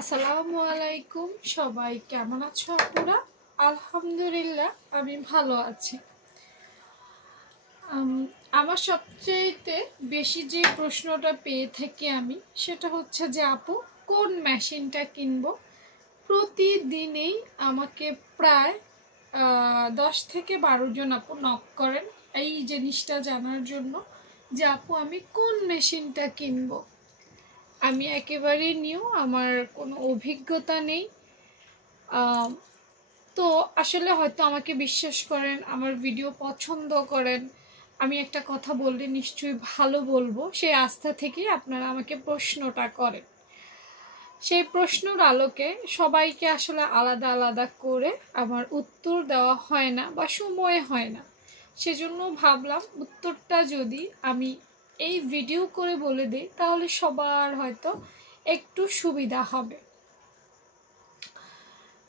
আসসালামু আলাইকুম, সবাই কেমন আছো আপুরা? আলহামদুলিল্লাহ আমি ভালো আছি। আমার সবচেয়ে বেশি যে প্রশ্নটা পেয়ে থাকি আমি, সেটা হচ্ছে যে আপু কোন মেশিনটা কিনবো। প্রতিদিনেই আমাকে প্রায় 10 থেকে 12 জন আপু নক করেন এই জিনিসটা জানার জন্য যে আপু আমি কোন মেশিনটা কিনবো। আমি একেবারেই নিউ, আমার কোনো অভিজ্ঞতা নেই। তো আসলে হয়তো আমাকে বিশ্বাস করেন, আমার ভিডিও পছন্দ করেন, আমি একটা কথা বললে নিশ্চয়ই ভালো বলবো, সেই আস্থা থেকেই আপনারা আমাকে প্রশ্নটা করেন। সেই প্রশ্নের আলোকে সবাইকে আসলে আলাদা আলাদা করে আমার উত্তর দেওয়া হয় না বা সময় হয় না, সেজন্য ভাবলাম উত্তরটা যদি আমি এই ভিডিও করে বলে দিই তাহলে সবার হয়তো একটু সুবিধা হবে।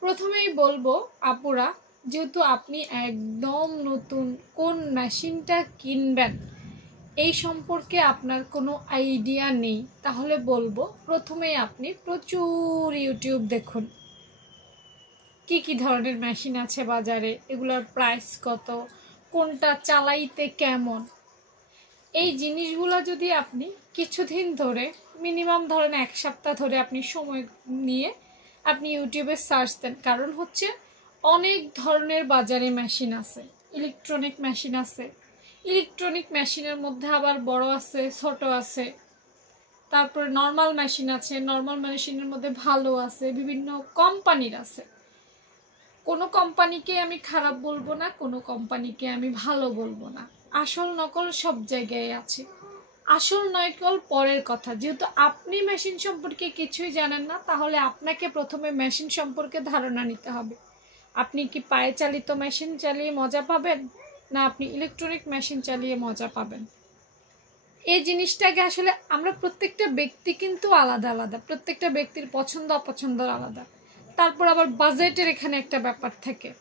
প্রথমেই বলবো আপুরা, যেহেতু আপনি একদম নতুন, কোন মেশিনটা কিনবেন এই সম্পর্কে আপনার কোনো আইডিয়া নেই, তাহলে বলবো প্রথমেই আপনি প্রচুর ইউটিউব দেখুন। কি ধরনের মেশিন আছে বাজারে, এগুলোর প্রাইস কত, কোনটা চালাইতে কেমন, এই জিনিসগুলো যদি আপনি কিছুদিন ধরে, মিনিমাম ধরেন 1 সপ্তাহ ধরে আপনি সময় নিয়ে আপনি ইউটিউবে সার্চ দেন। কারণ হচ্ছে অনেক ধরনের বাজারে মেশিন আছে, ইলেকট্রনিক মেশিন আছে। ইলেকট্রনিক মেশিনের মধ্যে আবার বড় আছে, ছোট আছে, তারপরে নর্মাল মেশিন আছে। নর্মাল মেশিনের মধ্যে ভালো আছে, বিভিন্ন কোম্পানির আছে। কোনো কোম্পানিকে আমি খারাপ বলবো না, কোনো কোম্পানিকে আমি ভালো বলবো না। আসল নকল সব জায়গায় আছে। আসল নকল পরের কথা। যেহেতু আপনি মেশিন সম্পর্কে কিছুই জানেন না, তাহলে আপনাকে প্রথমে মেশিন সম্পর্কে ধারণা নিতে হবে। আপনি কি পায়ে চালিত মেশিন চালিয়ে মজা পাবেন, না আপনি ইলেকট্রনিক মেশিন চালিয়ে মজা পাবেন? এই জিনিসটাকে আসলে আমরা প্রত্যেকটা ব্যক্তি কিন্তু আলাদা আলাদা, প্রত্যেকটা ব্যক্তির পছন্দ অপছন্দ আলাদা। তারপর আবার বাজেটের এখানে একটা ব্যাপার থাকে।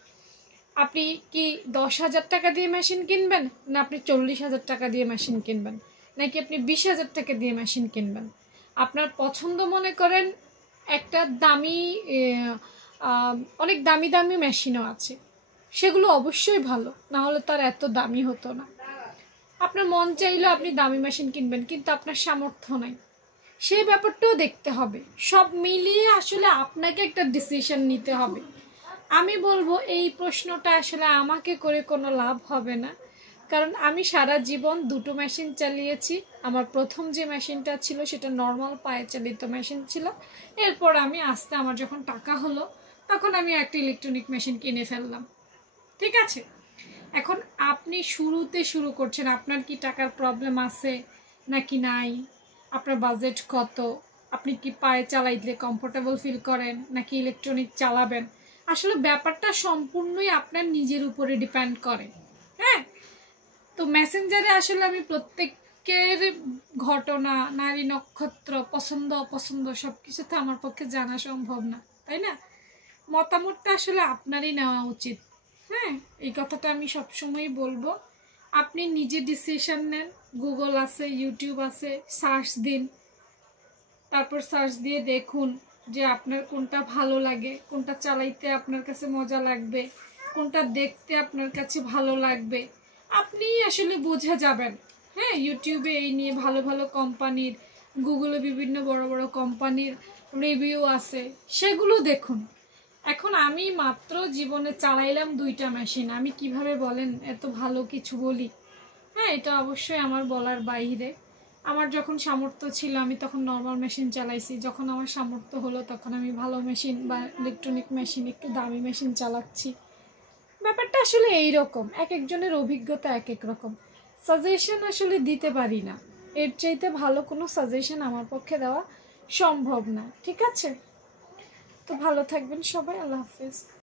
আপনি কি 10,000 টাকা দিয়ে মেশিন কিনবেন, না আপনি 40,000 টাকা দিয়ে মেশিন কিনবেন, নাকি আপনি 20,000 টাকা দিয়ে মেশিন কিনবেন? আপনার পছন্দ মনে করেন একটা দামি, অনেক দামি দামি মেশিনও আছে, সেগুলো অবশ্যই ভালো, না হলে তার এত দামি হতো না। আপনার মন চাইলেও আপনি দামি মেশিন কিনবেন, কিন্তু আপনার সামর্থ্য নাই, সেই ব্যাপারটাও দেখতে হবে। সব মিলিয়ে আসলে আপনাকে একটা ডিসিশন নিতে হবে। আমি বলবো এই প্রশ্নটা আসলে আমাকে করে কোনো লাভ হবে না, কারণ আমি সারা জীবন দুটো মেশিন চালিয়েছি। আমার প্রথম যে মেশিনটা ছিল সেটা নর্মাল পায়ে চালিত মেশিন ছিল। এরপর আমি আস্তে, আমার যখন টাকা হলো তখন আমি একটা ইলেকট্রনিক মেশিন কিনে ফেললাম। ঠিক আছে, এখন আপনি শুরুতে শুরু করছেন, আপনার কি টাকার প্রবলেম আছে নাকি নাই, আপনার বাজেট কত, আপনি কি পায়ে চালাইলে কমফোর্টেবল ফিল করেন নাকি ইলেকট্রনিক চালাবেন, আসলে ব্যাপারটা সম্পূর্ণই আপনার নিজের উপরে ডিপেন্ড করে। হ্যাঁ, তো মেসেঞ্জারে আসলে আমি প্রত্যেকের ঘটনা, নারী নক্ষত্র, পছন্দ অপছন্দ সব কিছু তো আমার পক্ষে জানা সম্ভব না, তাই না? মতামতটা আসলে আপনারই নেওয়া উচিত। হ্যাঁ, এই কথাটা আমি সবসময়ই বলবো। আপনি নিজে ডিসিশন নেন। গুগল আছে, ইউটিউব আছে, সার্চ দিন। তারপর সার্চ দিয়ে দেখুন যে আপনার কোনটা ভালো লাগে, কোনটা চালাইতে আপনার কাছে মজা লাগবে, কোনটা দেখতে আপনার কাছে ভালো লাগবে, আপনি আসলে বুঝে যাবেন। হ্যাঁ, ইউটিউবে এই নিয়ে ভালো ভালো কোম্পানির, গুগলে বিভিন্ন বড় বড় কোম্পানির রিভিউ আছে, সেগুলো দেখুন। এখন আমি মাত্র জীবনে চালাইলাম 2টা মেশিন, আমি কিভাবে বলেন এত ভালো কিছু বলি? হ্যাঁ, এটা অবশ্যই আমার বলার বাইরে। আমার যখন সামর্থ্য ছিল আমি তখন নর্মাল মেশিন চালাইছি, যখন আমার সামর্থ্য হলো তখন আমি ভালো মেশিন বা ইলেকট্রনিক মেশিন, একটু দামি মেশিন চালাচ্ছি। ব্যাপারটা আসলে এইরকম, এক একজনের অভিজ্ঞতা এক এক রকম। সাজেশন আসলে দিতে পারি না, এর চাইতে ভালো কোনো সাজেশন আমার পক্ষে দেওয়া সম্ভব না। ঠিক আছে, তো ভালো থাকবেন সবাই, আল্লাহ হাফেজ।